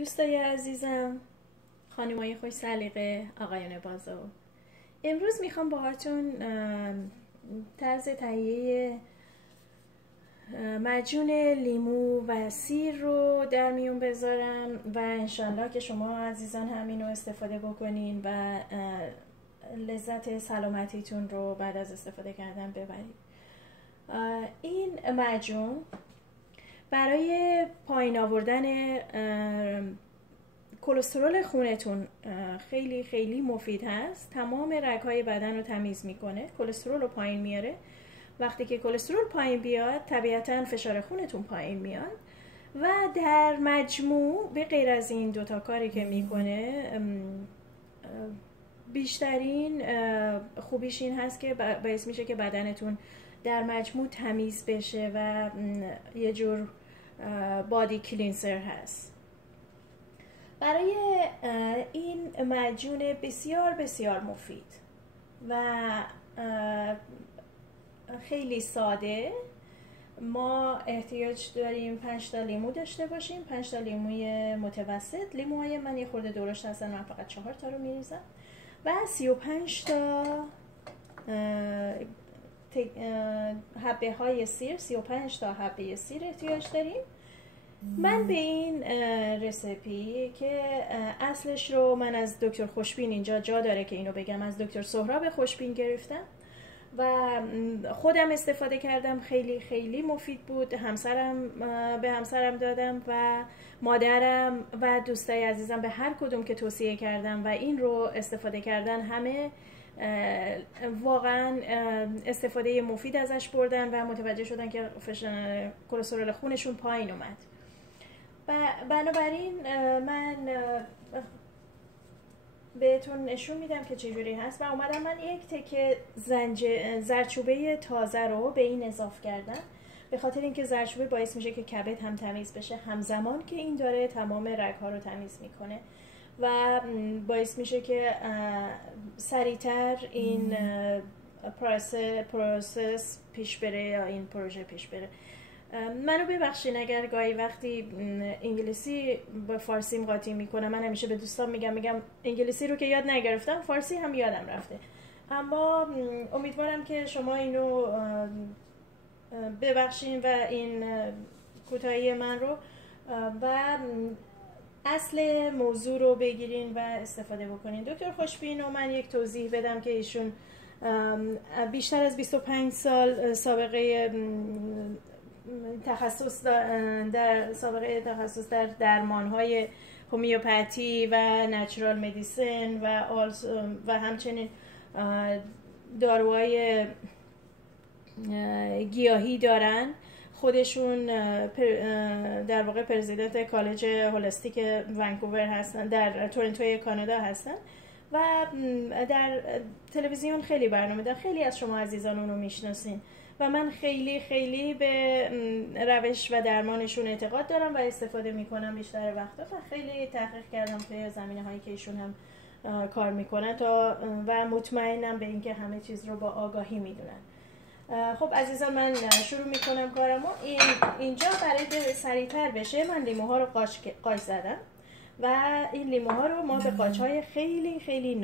دوستای عزیزم، خانمای خوش سلیقه، آقایان بازو، امروز میخوام باهاتون طرز تهیه معجون لیمو و سیر رو در میون بذارم و انشالله که شما عزیزان همین رو استفاده بکنین و لذت سلامتیتون رو بعد از استفاده کردن ببرید. این معجون برای پایین آوردن کلسترول خونتون خیلی خیلی مفید هست. تمام رگ‌های بدن رو تمیز میکنه، کلسترول رو پایین میاره. وقتی که کلسترول پایین بیاد طبیعتاً فشار خونتون پایین میاد و در مجموع به غیر از این دوتا کاری که میکنه بیشترین خوبیش این هست که باعث میشه که بدنتون در مجموع تمیز بشه و یه جور بادی کلینسر هست. برای این معجون بسیار بسیار مفید و خیلی ساده، ما احتیاج داریم 5 تا لیمو داشته باشیم، 5 تا لیموی متوسط. لیموهای من یه خورده درشت هستن، من فقط 4 تا رو میریزم و 35 تا حبه های سیر، 35 تا حبه سیر احتیاج داریم. من به این رسیپی که اصلش رو من از دکتر خوشبین، اینجا جا داره که اینو بگم، از دکتر سهراب خوشبین گرفتم و خودم استفاده کردم. خیلی خیلی مفید بود. به همسرم دادم و مادرم و دوستای عزیزم، به هر کدوم که توصیه کردم و این رو استفاده کردن، همه واقعا استفاده مفید ازش بردن و متوجه شدن که کلسترول خونشون پایین اومد. بنابراین من بهتون نشون میدم که چجوری هست و اومدم من یک تکه زردچوبه تازه رو به این اضافه کردم، به خاطر اینکه زردچوبه باعث میشه که کبد هم تمیز بشه، همزمان که این داره تمام رگ‌ها رو تمیز میکنه و باعث میشه که سریعتر این پروسس پیش بره یا این پروژه پیش بره. منو ببخشین اگر گاهی وقتی انگلیسی با فارسیم قاطی میکنم. من همیشه به دوستان میگم انگلیسی رو که یاد نگرفتم، فارسی هم یادم رفته، اما امیدوارم که شما اینو ببخشین و این کوتاهی من رو و اصل موضوع رو بگیرین و استفاده بکنین. دکتر خوشبین رو من یک توضیح بدم که ایشون بیشتر از 25 سال سابقه تخصص در درمان‌های هومیوپاتی و نچرال مدیسن و همچنین داروهای گیاهی دارن. خودشون در واقع پرزیدنت کالج هولیستیک ونکوور هستن، در تورنتو کانادا هستن و در تلویزیون خیلی برنامه دارن. خیلی از شما عزیزان اونو میشناسین و من خیلی خیلی به روش و درمانشون اعتقاد دارم و استفاده میکنم بیشتر وقتا و خیلی تحقیق کردم توی زمینه هایی که ایشون هم کار میکنن و مطمئنم به اینکه همه چیز رو با آگاهی میدونن. خب عزیزان، من شروع میکنم کارمو. اینجا برای سریعتر بشه من لیموها رو قاچ زدم و این لیموها رو ما به قاچ‌های خیلی خیلی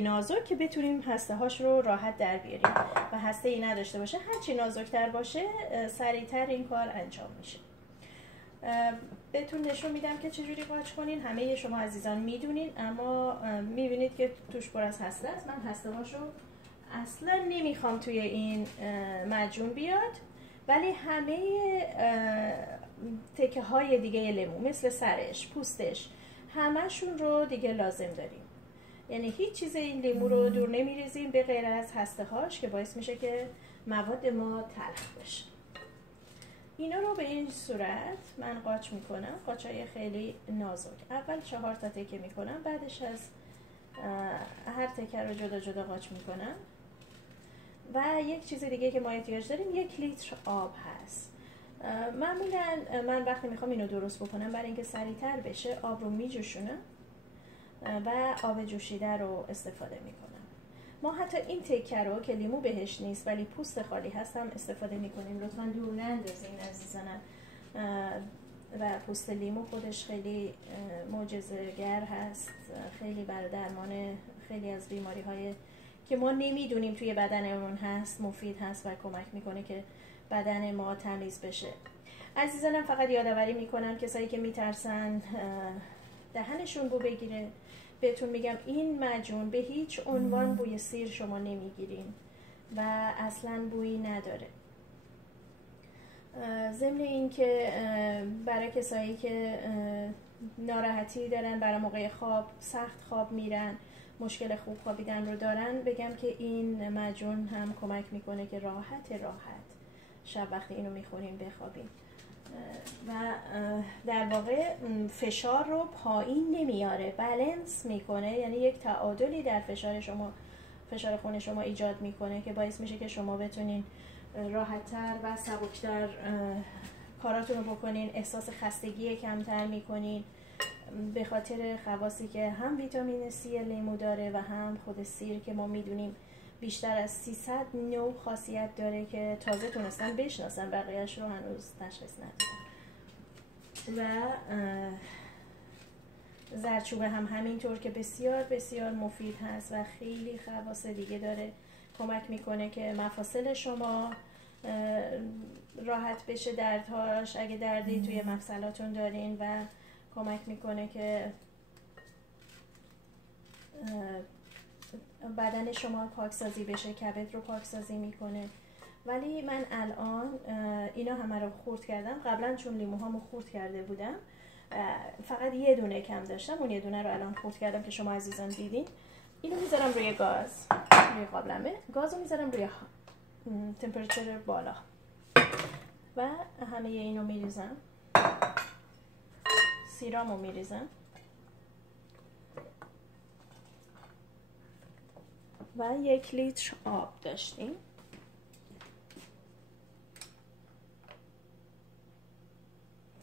نازک که بتونیم هسته هاش رو راحت در بیاریم و هسته ای نداشته باشه. هرچی نازکتر باشه سریعتر این کار انجام میشه. بهتون نشون میدم که چجوری قاچ کنین. همه شما عزیزان میدونین، اما میبینید که توش پر از هسته است. من هسته هاشو اصلا نمیخوام توی این معجون بیاد، ولی همه تکه های دیگه لیمو مثل سرش، پوستش، همشون رو دیگه لازم داریم. یعنی هیچ چیز این لیمو رو دور نمیریزیم به غیر از هسته هاش که باعث میشه که مواد ما تلخ بشه. اینا رو به این صورت من قاچ میکنم، قاچای خیلی نازک. اول 4 تا تکه میکنم، بعدش از هر تکه رو جدا جدا قاچ میکنم. و یک چیز دیگه که ما احتیاج داریم 1 لیتر آب هست. معمولا من وقتی میخوام اینو درست بکنم برای اینکه سریعتر بشه آب رو میجوشونم و آب جوشیده رو استفاده میکنم. ما حتی این تکه رو که لیمو بهش نیست ولی پوست خالی هست هم استفاده میکنیم. لطفا دور نندازین عزیزانم. و پوست لیمو خودش خیلی معجزه‌گر هست، خیلی برای درمان خیلی از بیماری‌های که ما نمیدونیم توی بدنمون هست مفید هست و کمک میکنه که بدن ما تمیز بشه. عزیزانم فقط یادآوری میکنم کسایی که میترسن دهنشون بو بگیره، بهتون میگم این معجون به هیچ عنوان بوی سیر شما نمیگیرین و اصلا بویی نداره. ضمن این که برای کسایی که ناراحتی دارن، برای موقع خواب سخت خواب میرن، مشکل خوب خوابیدن رو دارن، بگم که این معجون هم کمک میکنه که راحت شب وقتی اینو میخوریم بخوابیم و در واقع فشار رو پایین نمیاره، بالانس میکنه، یعنی یک تعادلی در فشار خون شما ایجاد میکنه که باعث میشه که شما بتونین راحت‌تر و سبکتر کاراتون رو بکنین، احساس خستگی کمتر میکنین به خاطر خواصی که هم ویتامین C لیمو داره و هم خود سیر که ما میدونیم بیشتر از 300 نوع خاصیت داره که تازه تونستن بشناسن، بقیه‌اش رو هنوز تشخیص ندادن. و زردچوبه هم همینطور که بسیار بسیار مفید هست و خیلی خواص دیگه داره، کمک میکنه که مفاصل شما راحت بشه دردهاش اگه دردی توی مفصلاتون دارین و کمک میکنه که بدن شما پاکسازی بشه، کبد رو پاکسازی میکنه. ولی من الان اینا همه رو خورد کردم، قبلا چون لیموهامو خورد کرده بودم فقط یه دونه کم داشتم، اون یه دونه رو الان خورد کردم که شما عزیزان دیدین. اینو میذارم روی گاز، روی قابلمه، گازو میذارم روی تمپراتور بالا و همه اینو میریزم، سیرامو میریزم و 1 لیتر آب داشتیم.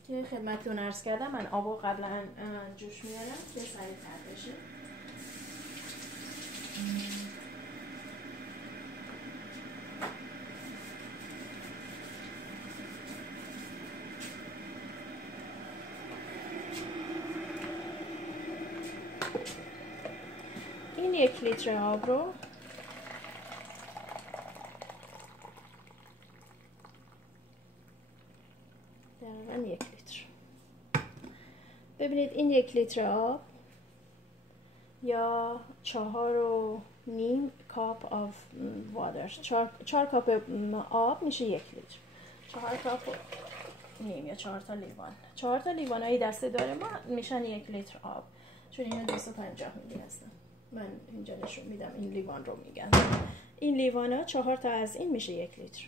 که خدمتتون عرض کردم من آبو قبلا جوش میارم که سریع‌تر بشه. این 1 لیتر آب رو تقریبا 1 لیتر، ببینید این 1 لیتر آب یا 4.5 کاپ آف واتر، 4 کاپ آب میشه 1 لیتر، 4 کاپ نیم یا 4 تا لیوان، 4 تا لیوان های دسته داره ما میشن 1 لیتر آب، چون اینا 250 میلی هستن. من اینجا نشون میدم این لیوان رو میگم، این لیوان ها 4 تا از این میشه 1 لیتر.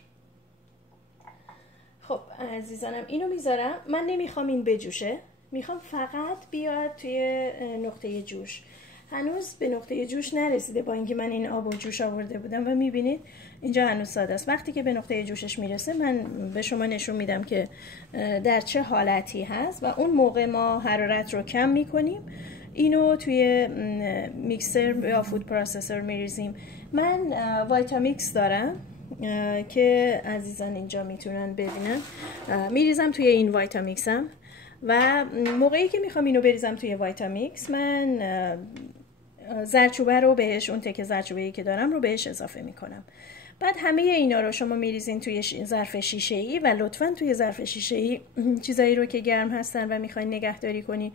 خب عزیزانم اینو میذارم، من نمیخوام این بجوشه، میخوام فقط بیاد توی نقطه جوش. هنوز به نقطه جوش نرسیده با اینکه من این آب و جوش آورده بودم و میبینید اینجا هنوز ساده است. وقتی که به نقطه جوشش میرسه من به شما نشون میدم که در چه حالتی هست و اون موقع ما حرارت رو کم میکنیم، اینو توی میکسر یا فود پروسسور میریزیم. من وایتامیکس دارم که عزیزان اینجا میتونن ببینن، میریزم توی این وایتامیکسم و موقعی که میخوام اینو بریزم توی وایتامیکس من زردچوبه رو بهش، اون تکه زردچوبه‌ای که دارم رو بهش اضافه میکنم. بعد همه اینا رو شما میریزین توی ظرف شیشه‌ای و لطفاً توی ظرف شیشه‌ای چیزایی رو که گرم هستن و میخواین نگهداری کنین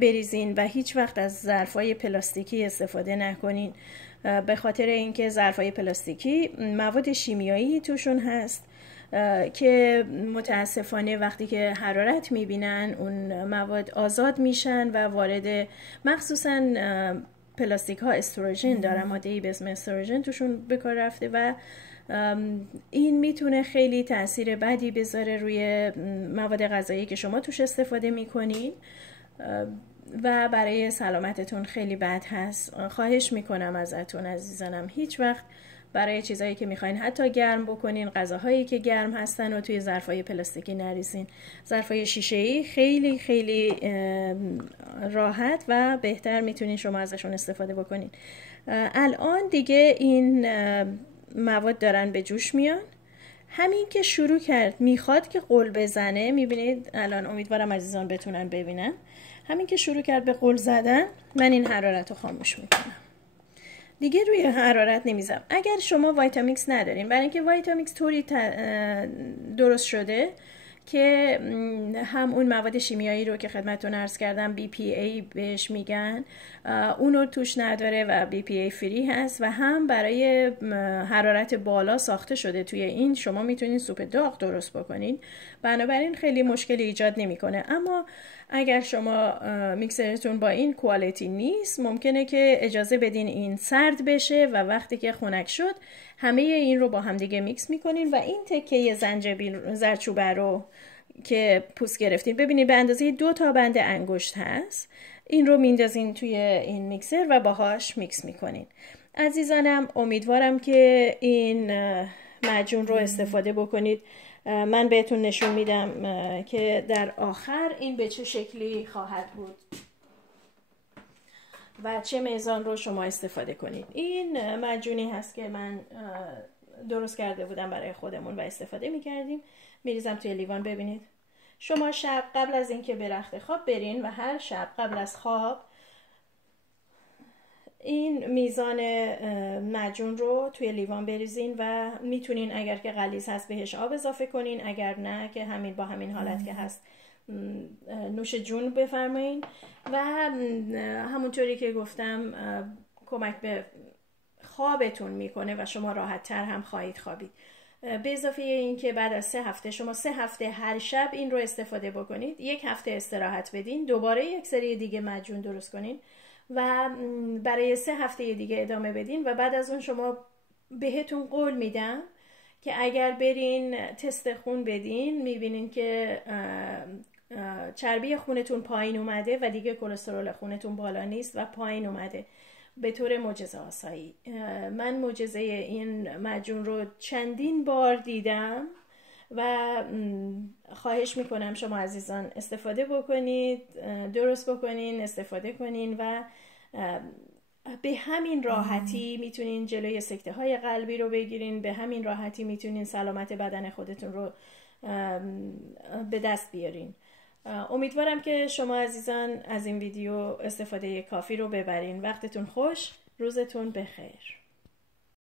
بریزین و هیچ وقت از ظرفای پلاستیکی استفاده نکنین، به خاطر اینکه ظرفای پلاستیکی مواد شیمیایی توشون هست که متاسفانه وقتی که حرارت میبینن اون مواد آزاد میشن و وارد، مخصوصا پلاستیک ها استروژن دارن، ماده‌ای به اسم استروژن توشون به کار رفته و این میتونه خیلی تاثیر بدی بذاره روی مواد غذایی که شما توش استفاده میکنین و برای سلامتتون خیلی بد هست. خواهش میکنم ازتون عزیزانم هیچ وقت برای چیزایی که میخواین حتی گرم بکنین، غذاهایی که گرم هستن و توی ظرفای پلاستیکی نریزین. ظرفای شیشه‌ای خیلی خیلی راحت و بهتر میتونین شما ازشون استفاده بکنین. الان دیگه این مواد دارن به جوش میان، همین که شروع کرد میخواد که قل بزنه، میبینید الان امیدوارم عزیزان بتونن ببینن، همین که شروع کرد به قل زدن من این حرارت رو خاموش میکنم، دیگه روی حرارت نمیذارم. اگر شما ویتامیکس ندارین، برای اینکه ویتامیکس طوری درست شده که هم اون مواد شیمیایی رو که خدمتتون عرض کردم BPA بهش میگن اونو توش نداره و BPA فری هست، و هم برای حرارت بالا ساخته شده. توی این شما میتونین سوپ داغ درست بکنین، بنابراین خیلی مشکلی ایجاد نمیکنه. اما اگر شما میکسرتون با این کوالیتی نیست، ممکنه که اجازه بدین این سرد بشه و وقتی که خنک شد همه این رو با هم دیگه میکس میکنین و این تکه زنجبیل زردچوبه رو که پوست گرفتین، ببینید به اندازه 2 تا بند انگشت هست، این رو میندازین توی این میکسر و باهاش میکس میکنین. عزیزانم امیدوارم که این معجون رو استفاده بکنید. من بهتون نشون میدم که در آخر این به چه شکلی خواهد بود و چه میزان رو شما استفاده کنید. این معجونی هست که من درست کرده بودم برای خودمون و استفاده میکردیم. میریزم توی لیوان. ببینید شما شب قبل از اینکه به رخت خواب برین و هر شب قبل از خواب این میزان معجون رو توی لیوان بریزین و میتونین اگر که غلیظ هست بهش آب اضافه کنین، اگر نه که همین با همین حالت که هست نوش جون بفرمایین و همونطوری که گفتم کمک به خوابتون میکنه و شما راحت تر هم خواهید خوابید. به اضافه این که بعد از 3 هفته شما 3 هفته هر شب این رو استفاده بکنید، 1 هفته استراحت بدین، دوباره یک سری دیگه معجون درست کنین و برای 3 هفته دیگه ادامه بدین و بعد از اون شما بهتون قول میدم که اگر برین تست خون بدین میبینین که چربی خونتون پایین اومده و دیگه کلسترول خونتون بالا نیست و پایین اومده به طور معجزه آسایی. من معجزه این معجون رو چندین بار دیدم و خواهش میکنم شما عزیزان استفاده بکنید، درست بکنین، استفاده کنین و به همین راحتی میتونین جلوی سکته های قلبی رو بگیرین، به همین راحتی میتونین سلامت بدن خودتون رو به دست بیارین. امیدوارم که شما عزیزان از این ویدیو استفاده کافی رو ببرین. وقتتون خوش، روزتون بخیر.